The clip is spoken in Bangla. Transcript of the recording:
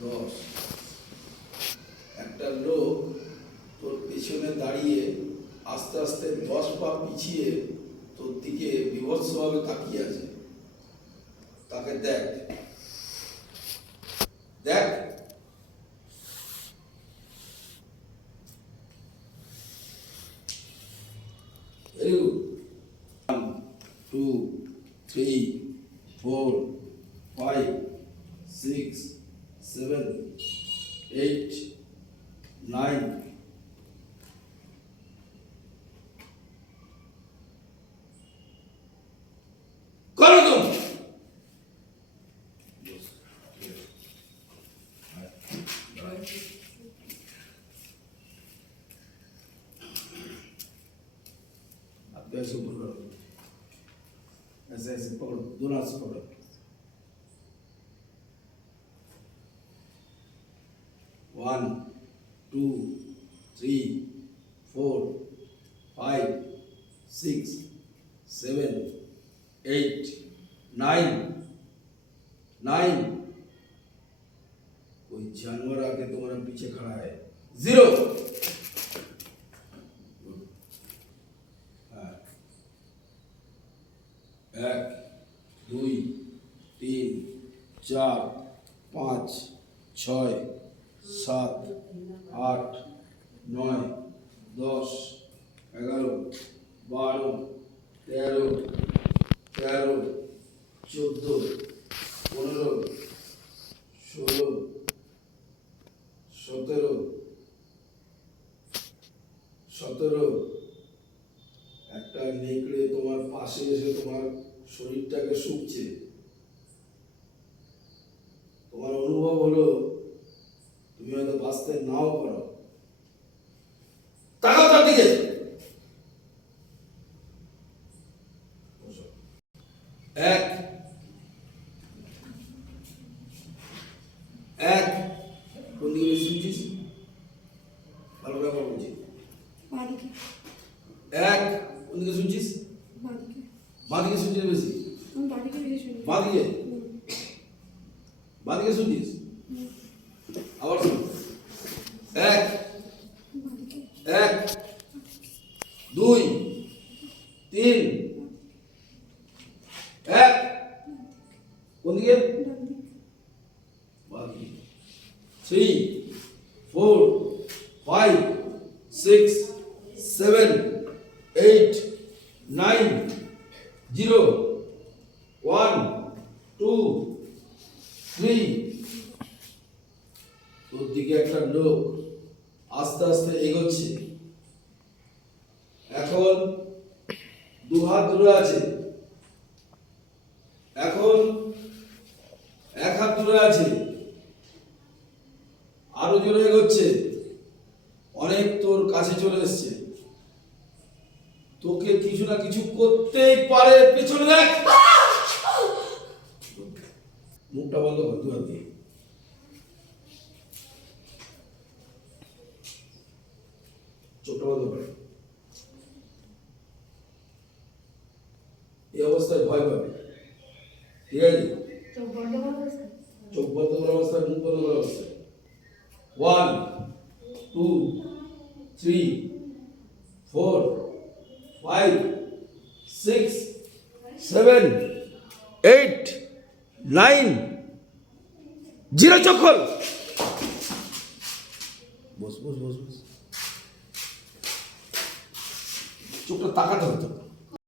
10। একটা লোক তোর পেছনে দাঁড়িয়ে আস্তে আস্তে 10 পা পিছিয়ে তোর দিকে বিভৎসভাবে তাকিয়ে আছে। তাকে দেখ দেখ। Very good. 1 2 3 4 5 6 7 8 9। করো তো। ऐसे ऊपर करो, ऐसे ऐसे पकड़ो, दोनों हाथ से पकड़ो। One two three four five six seven eight nine. कोई जानवर आके तुम्हारे पीछे खड़ा है। 0। 1 2 3 4 5 6 7 8 9 10 11 12 13 14 15 16 17। একটা নেকড়ে তোমার পাশে এসে তোমার শরীরটাকে শুকছে। তোমার অনুভব হলো তুমি হয়তো বাঁচতে নাও পারো। তাকাও তার দিকে। এক এক। কোন দিকে বেশি শুনছিস? ভালো করে বলছি। এক। কোন দিকে শুনছিস? বাঁদিকে শুনছিস বেশি? বাঁদিকে বাঁদিকে শুনছিস? আবার শুন। 1 1 2 3 1। কোন দিকে? বাঁদিকে। 3 4 5 6 7 8 9 0 1 2 3। তোর দিকে একটা লোক আস্তে আস্তে এগোচ্ছে। এখন 2 হাত দূরে আছে, এখন 1 হাত দূরে আছে, আরো জোরে এগোচ্ছে, অনেক তোর কাছে চলে এসছে। তোকে কিছু না কিছু করতেই পারে। পেছনে দেখ। মুখটা বন্ধ কর, 2 হাত দিয়ে। চোখটা বন্ধ কর। এই অবস্থায় ভয় পাবে, ঠিক আছে? চোখ বন্ধ করার অবস্থায়, মুখ বন্ধ করার অবস্থায়। 1 2 3 4 5 6 7 8 9 0। চোখ খোল। বস বস বস বস। চোখটা তাকাতে হতো।